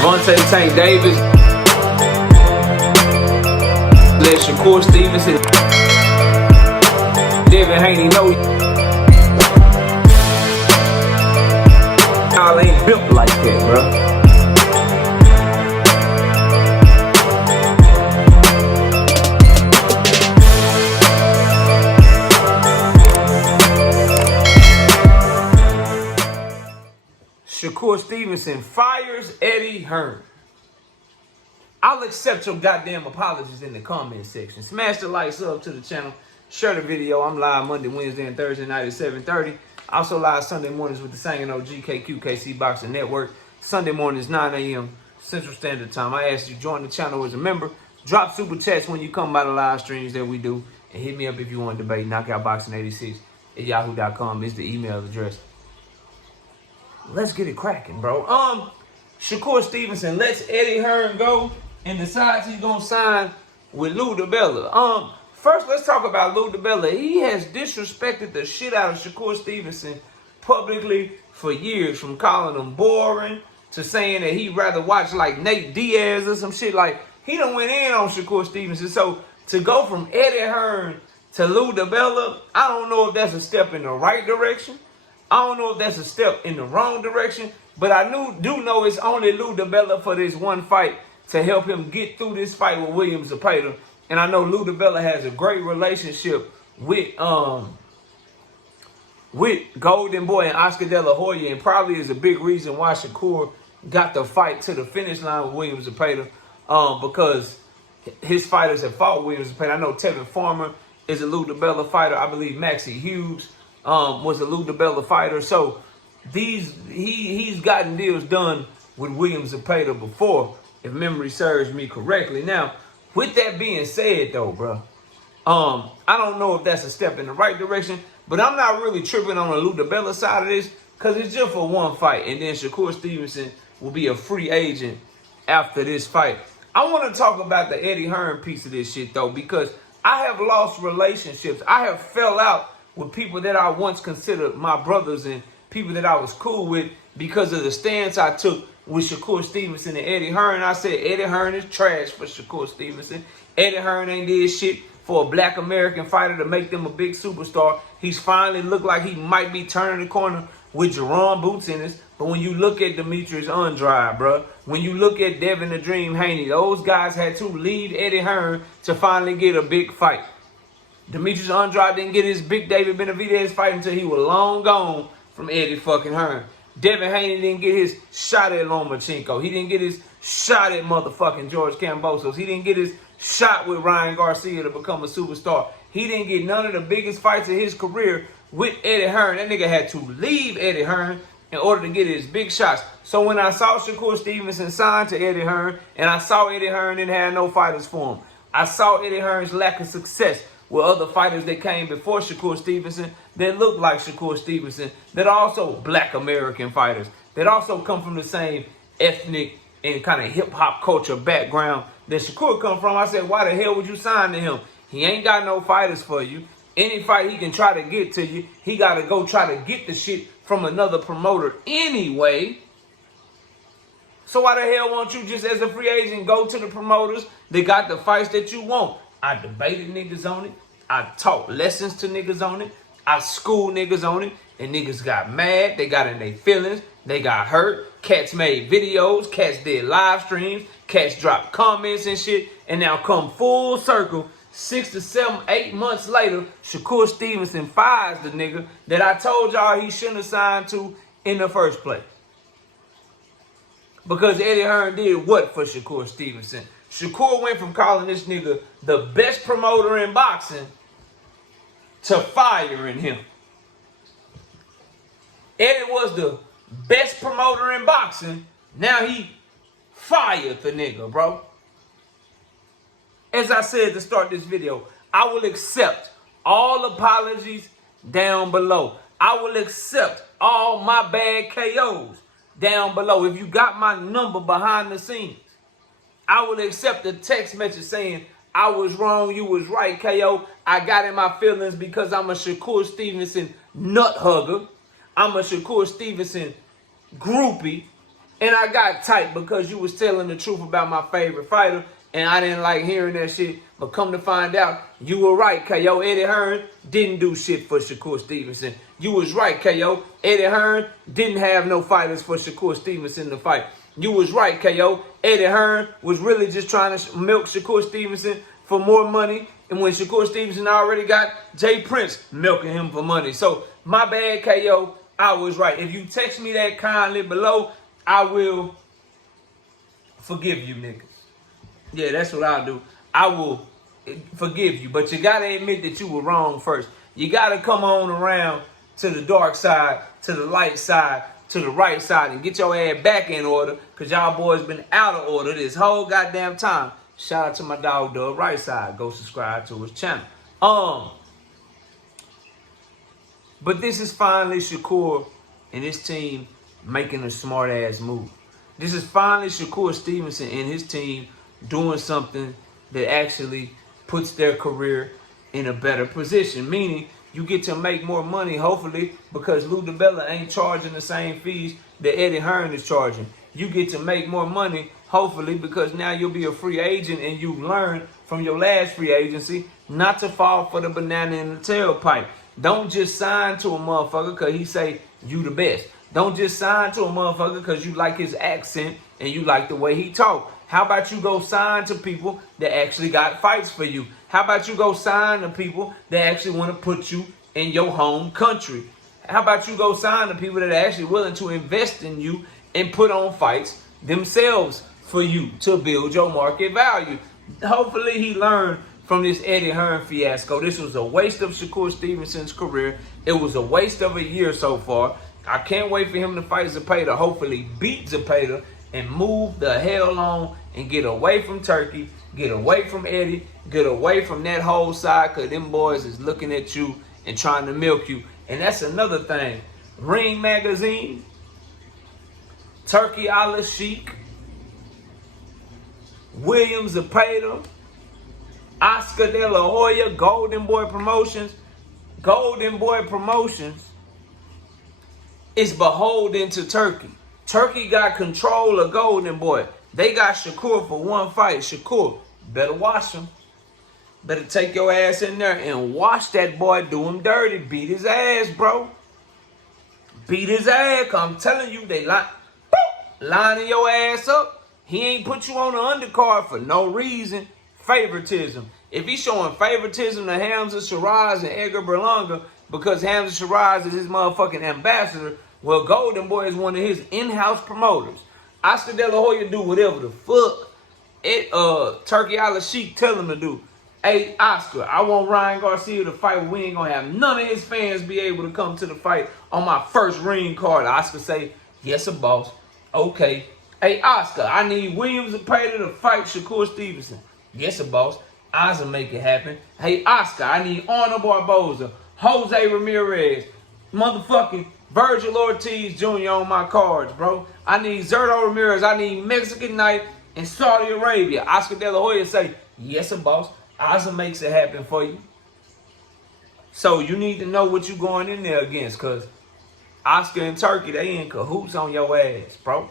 Devontae Tank Davis. Let Shakur Stevenson. Devin Haney know y'all ain't built like that, bro. Shakur Stevenson fires Eddie Hearn. I'll accept your goddamn apologies in the comment section. Smash the like, sub to the channel, share the video. I'm live Monday, Wednesday, and Thursday night at 7:30. Also live Sunday mornings with the Singing OG KQKC Boxing Network. Sunday mornings, 9 a.m. Central Standard Time. I ask you to join the channel as a member. Drop super chats when you come by the live streams that we do. And hit me up if you want to debate. KnockoutBoxing86 at yahoo.com is the email address. Let's get it cracking, bro. Shakur Stevenson lets Eddie Hearn go and decides he's gonna sign with Lou DeBella. First, let's talk about Lou DeBella. He has disrespected the shit out of Shakur Stevenson publicly for years, from calling him boring to saying that he'd rather watch like Nate Diaz or some shit. Like, he done went in on Shakur Stevenson. So to go from Eddie Hearn to Lou DeBella, I don't know if that's a step in the right direction. I don't know if that's a step in the wrong direction, but I do know it's only Lou DeBella for this one fight to help him get through this fight with William Zepeda. And I know Lou DeBella has a great relationship with Golden Boy and Oscar De La Hoya, and probably is a big reason why Shakur got the fight to the finish line with William Zepeda, because his fighters have fought William Zepeda. I know Tevin Farmer is a Lou DeBella fighter. I believe Maxie Hughes was a Lou DeBella fighter. So he's gotten deals done with William Zepeda before, if memory serves me correctly. Now, with that being said, though, bro, I don't know if that's a step in the right direction, but I'm not really tripping on the Lou DeBella side of this, because it's just for one fight, and then Shakur Stevenson will be a free agent after this fight. I want to talk about the Eddie Hearn piece of this shit, though, because I have lost relationships. I have fell out with people that I once considered my brothers and people that I was cool with because of the stance I took with Shakur Stevenson and Eddie Hearn. I said Eddie Hearn is trash for Shakur Stevenson. Eddie Hearn ain't did shit for a black American fighter to make them a big superstar. He's finally looked like he might be turning the corner with Jerome Boots in this. But when you look at Demetrius Andrade, bro, when you look at Devin the Dream Haney, those guys had to leave Eddie Hearn to finally get a big fight. Demetrius Andrade didn't get his big David Benavidez fight until he was long gone from Eddie fucking Hearn. Devin Haney didn't get his shot at Lomachenko. He didn't get his shot at motherfucking George Kambosos. He didn't get his shot with Ryan Garcia to become a superstar. He didn't get none of the biggest fights of his career with Eddie Hearn. That nigga had to leave Eddie Hearn in order to get his big shots. So when I saw Shakur Stevenson sign to Eddie Hearn, and I saw Eddie Hearn didn't have no fighters for him, I saw Eddie Hearn's lack of success with other fighters that came before Shakur Stevenson that looked like Shakur Stevenson, that are also black American fighters, that also come from the same ethnic and kind of hip-hop culture background that Shakur come from. I said, why the hell would you sign to him? He ain't got no fighters for you. Any fight he can try to get to you, he got to go try to get the shit from another promoter anyway. So why the hell won't you just, as a free agent, go to the promoters that got the fights that you want? I debated niggas on it. I taught lessons to niggas on it. I schooled niggas on it. And niggas got mad. They got in their feelings. They got hurt. Cats made videos. Cats did live streams. Cats dropped comments and shit. And now come full circle, 6 to 7, 8 months later, Shakur Stevenson fires the nigga that I told y'all he shouldn't have signed to in the first place. Because Eddie Hearn did what for Shakur Stevenson? Shakur went from calling this nigga the best promoter in boxing to firing him. Eddie was the best promoter in boxing. Now he fired the nigga, bro. As I said to start this video, I will accept all apologies down below. I will accept all my bad KOs down below. If you got my number behind the scenes, I will accept the text message saying, I was wrong, you was right, KO. I got in my feelings because I'm a Shakur Stevenson nut hugger. I'm a Shakur Stevenson groupie. And I got tight because you was telling the truth about my favorite fighter, and I didn't like hearing that shit. But come to find out, you were right, KO. Eddie Hearn didn't do shit for Shakur Stevenson. You was right, KO. Eddie Hearn didn't have no fighters for Shakur Stevenson to fight. You was right, KO. Eddie Hearn was really just trying to milk Shakur Stevenson for more money. And when Shakur Stevenson already got Jay Prince milking him for money. So, my bad, KO. I was right. If you text me that kindly below, I will forgive you, niggas. Yeah, that's what I'll do. I will forgive you. But you got to admit that you were wrong first. You got to come on around to the dark side, to the light side, to the right side, and get your ass back in order, because y'all boys been out of order this whole goddamn time. Shout out to my dog, Dub Right Side. Go subscribe to his channel. But this is finally Shakur and his team making a smart-ass move. This is finally Shakur Stevenson and his team doing something that actually puts their career in a better position. Meaning, you get to make more money, hopefully, because DeBella ain't charging the same fees that Eddie Hearn is charging. You get to make more money, hopefully, because now you'll be a free agent and you learn from your last free agency not to fall for the banana in the tailpipe. Don't just sign to a motherfucker because he say you the best. Don't just sign to a motherfucker because you like his accent and you like the way he talk. How about you go sign to people that actually got fights for you? How about you go sign to people that actually want to put you in your home country? How about you go sign to people that are actually willing to invest in you and put on fights themselves for you to build your market value? Hopefully he learned from this Eddie Hearn fiasco. This was a waste of Shakur Stevenson's career. It was a waste of a year so far. I can't wait for him to fight Zepeda, hopefully beat Zepeda, and move the hell on and get away from Turkey, get away from Eddie, get away from that whole side, because them boys is looking at you and trying to milk you. And that's another thing. Ring Magazine, Turkey Ala Sheik, William Zepeda, Oscar De La Hoya, Golden Boy Promotions is beholden to Turkey. Turkey got control of Golden Boy. They got Shakur for one fight. Shakur, better watch him. Better take your ass in there and watch that boy do him dirty. Beat his ass, bro. Beat his ass. I'm telling you, they lining your ass up. He ain't put you on the undercard for no reason. Favoritism. If he's showing favoritism to Hamza Shiraz and Edgar Berlanga because Hamza Shiraz is his motherfucking ambassador, well, Golden Boy is one of his in-house promoters. Oscar De La Hoya do whatever the fuck Turkey Ala Sheik tell him to do. Hey, Oscar, I want Ryan Garcia to fight. We ain't gonna have none of his fans be able to come to the fight on my first ring card. Oscar say, yes, a boss. Okay. Hey, Oscar, I need William Zepeda to fight Shakur Stevenson. Yes, a boss. I'll make it happen. Hey, Oscar, I need Arnold Barboza, Jose Ramirez, motherfucking Virgil Ortiz Jr. on my cards, bro. I need Zerto Ramirez. I need Mexican Knight in Saudi Arabia. Oscar De La Hoya say, yes, boss. Asa makes it happen for you. So you need to know what you're going in there against, because Oscar and Turkey, they in cahoots on your ass, bro.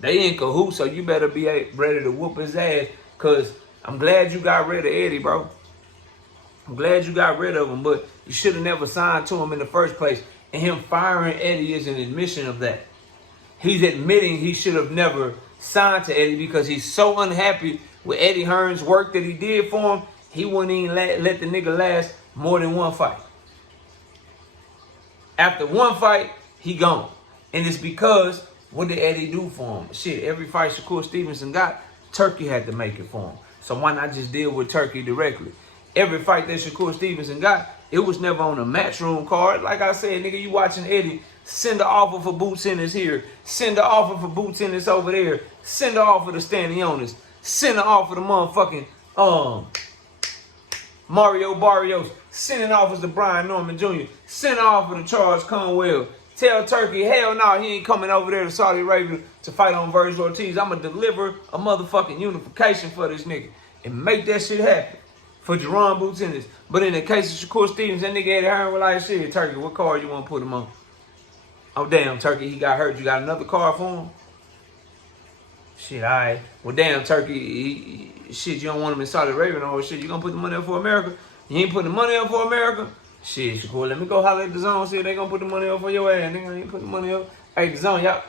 They in cahoots, so you better be ready to whoop his ass, because I'm glad you got rid of Eddie, bro. I'm glad you got rid of him, but you should have never signed to him in the first place. And him firing Eddie is an admission of that. He's admitting he should have never signed to Eddie because he's so unhappy with Eddie Hearn's work that he did for him. He wouldn't even let the nigga last more than one fight. After one fight, he gone. And it's because, what did Eddie do for him? Shit, every fight Shakur Stevenson got, Turkey had to make it for him. So why not just deal with Turkey directly? Every fight that Shakur Stevenson got, it was never on a matchroom card. Like I said, nigga, you watching Eddie, send an offer for Boots Ennis here. Send an offer for Boots Ennis over there. Send an offer to Stanionis. Send an offer to motherfucking Mario Barrios. Send an offer to Brian Norman Jr. Send an offer to Charles Conwell. Tell Turkey, hell no, he ain't coming over there to Saudi Arabia to fight on Virgil Ortiz. I'm going to deliver a motherfucking unification for this nigga and make that shit happen for Jerron Boots Ennis. But in the case of Shakur Stevens, that nigga Eddie Hearn was like, shit, Turkey, what card you want to put him on? Oh, damn, Turkey, he got hurt. You got another card for him? Shit, all right. Well, damn, Turkey, shit, you don't want him in Saudi Arabia no more. Shit, you gonna put the money up for America? You ain't putting the money up for America? Shit, Shakur, let me go holler at the zone, see if they gonna put the money up for your ass. Nigga, ain't putting the money up. Hey, the zone, y'all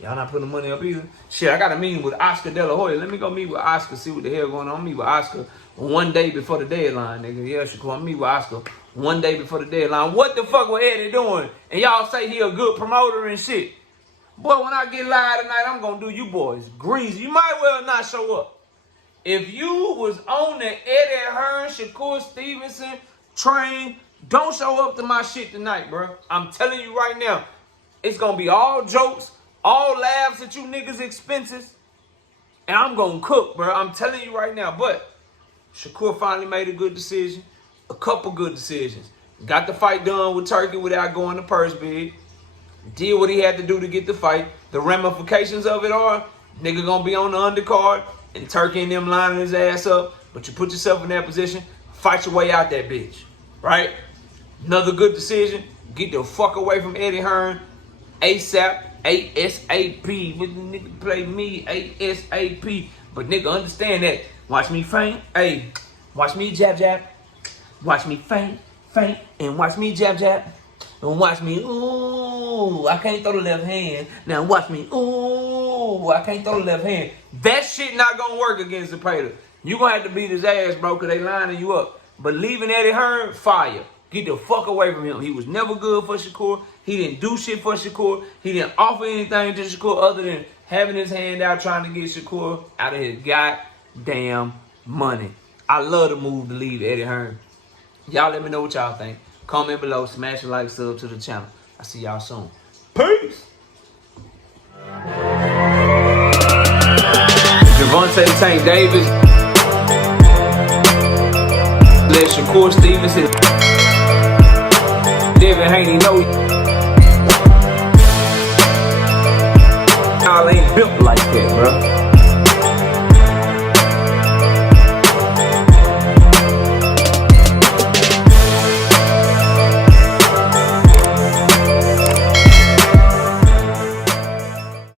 not putting the money up either. Shit, I got a meeting with Oscar De La Hoya. Let me go meet with Oscar, see what the hell going on. Meet with Oscar one day before the deadline, nigga. Yeah, Shakur, meet with Oscar one day before the deadline. What the fuck was Eddie doing? And y'all say he a good promoter and shit. Boy, when I get live tonight, I'm gonna do you boys greasy. You might well not show up. If you was on the Eddie Hearn, Shakur Stevenson train, don't show up to my shit tonight, bro. I'm telling you right now, it's gonna be all jokes, all laughs at you niggas' expenses, and I'm gonna cook, bro. I'm telling you right now. But Shakur finally made a good decision, a couple good decisions. Got the fight done with Turkey without going to purse bid. Did what he had to do to get the fight. The ramifications of it are, nigga gonna be on the undercard, and Turkey and them lining his ass up. But you put yourself in that position, fight your way out that bitch, right? Another good decision, get the fuck away from Eddie Hearn, ASAP, ASAP. What the nigga play me, ASAP. But nigga, understand that. Watch me feint, hey. Watch me jab, jab. Watch me feint, feint, and watch me jab, jab. And watch me, ooh, I can't throw the left hand. Now watch me, ooh, I can't throw the left hand. That shit not gonna work against the Prater. You gonna have to beat his ass, bro, because they lining you up. But leaving Eddie Hearn, fire. Get the fuck away from him. He was never good for Shakur. He didn't do shit for Shakur. He didn't offer anything to Shakur other than having his hand out trying to get Shakur out of his goddamn money. I love the move to leave Eddie Hearn. Y'all let me know what y'all think. Comment below, smash a like, sub to the channel. I'll see y'all soon. Peace! Gervonta Tank Davis. Let Shakur Stevenson. Devin Haney know.